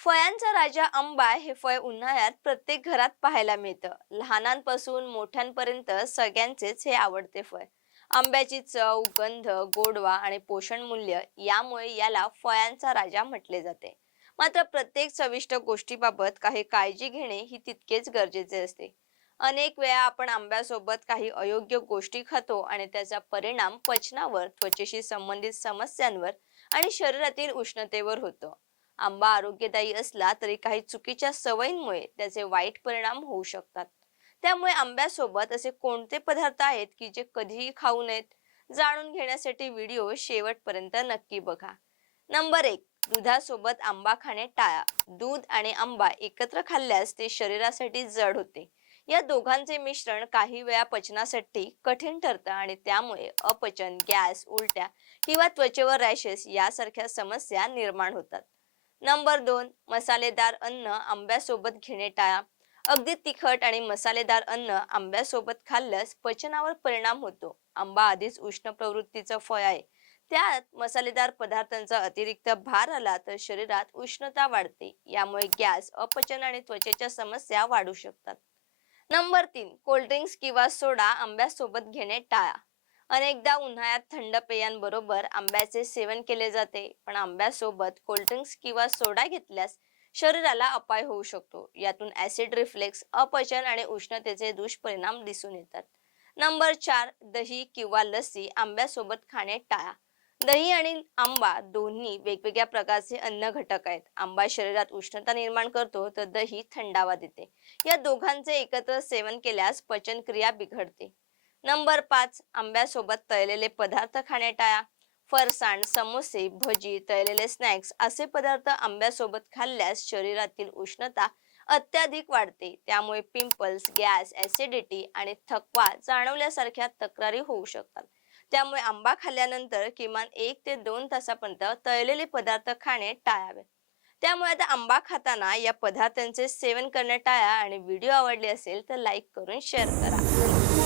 फळांचा राजा आंबा हे फळ उन्हाळ्यात प्रत्येक घरात पाहायला मिळतं. लहानांपासून मोठ्यांपर्यंत सगळ्यांचेच हे आवडते फळ. आंब्याची चव गंध गोडवा आणि पोषण मूल्य यामुळे याला फळांचा राजा म्हटले जाते. मात्र प्रत्येक चविष्ट गोष्टीबाबत काही काळजी घेणे ही तितकेच गरजेचे असते. अनेक वेळा आपण आंब्यासोबत काही अयोग्य गोष्टी खातो आणि त्याचा परिणाम पचनावर त्वचेशी संबंधित समस्यांवर आणि शरीरातील उष्णतेवर होतो. आंबा आरोग्यदायी असला तरी काही चुकीच्या सवयींमुळे त्याचे वाईट परिणाम होऊ शकतात. त्यामुळे आंब्यासोबत असे कोणते पदार्थ आहेत की जे कधीही खाऊ नयेत? जाणून घेण्यासाठी व्हिडिओ शेवटपर्यंत नक्की बघा. नंबर एक दुधासोबत आंबा खाणे टाळा. दूध आणि आंबा एकत्र खाल्ल्यास ते शरीरासाठी जड होते. या दोघांचे मिश्रण काही वेळा पचनासाठी कठीण ठरतं आणि त्यामुळे अपचन गॅस उलट्या किंवा त्वचेवर रॅशेस यासारख्या समस्या निर्माण होतात. नंबर दोन मसालेदार अन्न आंब्यासोबत घेणे टाळा. अगदी तिखट आणि मसालेदार अन्न आंब्यासोबत खाल्ल्यास पचनावर परिणाम होतो. आंबा आधीच उष्ण प्रवृत्तीचं फळ आहे. त्यात मसालेदार पदार्थांचा अतिरिक्त भार आला तर शरीरात उष्णता वाढते. यामुळे गॅस अपचन आणि त्वचेच्या समस्या वाढू शकतात. नंबर तीन कोल्ड्रिंक्स किंवा सोडा आंब्यासोबत घेणे टाळा. अनेकदा उन्हाळ्यात थंड पेयांबरोबर आंब्याचे सेवन केले जाते. पण आंब्यासोबत कोल्ड्रिंक्स किंवा सोडा घेतल्यास शरीराला अपाय होऊ शकतो. यातून ऍसिड रिफ्लेक्स अपचन आणि उष्णतेचे दुष्परिणाम दिसून येतात. नंबर चार दही किंवा लस्सी आंब्यासोबत खाणे टाळा. दही आणि आंबा दोन्ही वेगवेगळ्या प्रकारचे अन्न घटक आहेत. आंबा शरीरात उष्णता निर्माण करतो तर दही थंडावा देते. या दोघांचे एकत्र सेवन केल्यास पचनक्रिया बिघडते. नंबर पाच आंब्यासोबत तळलेले पदार्थ खाणे टाळा. फरसाण समोसे भजी तळलेले स्नॅक्स असे पदार्थ आंब्यासोबत खाल्ल्यास शरीरातील उष्णता अत्याधिक वाढते. त्यामुळे पिंपल्स गॅस ऍसिडिटी आणि थकवा जाणवल्यासारख्या तक्रारी होऊ शकतात. त्यामुळे आंबा खाल्ल्यानंतर किमान एक ते दोन तासापर्यंत तळलेले पदार्थ खाणे टाळावे. त्यामुळे आता आंबा खाताना या पदार्थांचे सेवन करणे टाळा आणि व्हिडिओ आवडले असेल तर लाईक करून शेअर करा.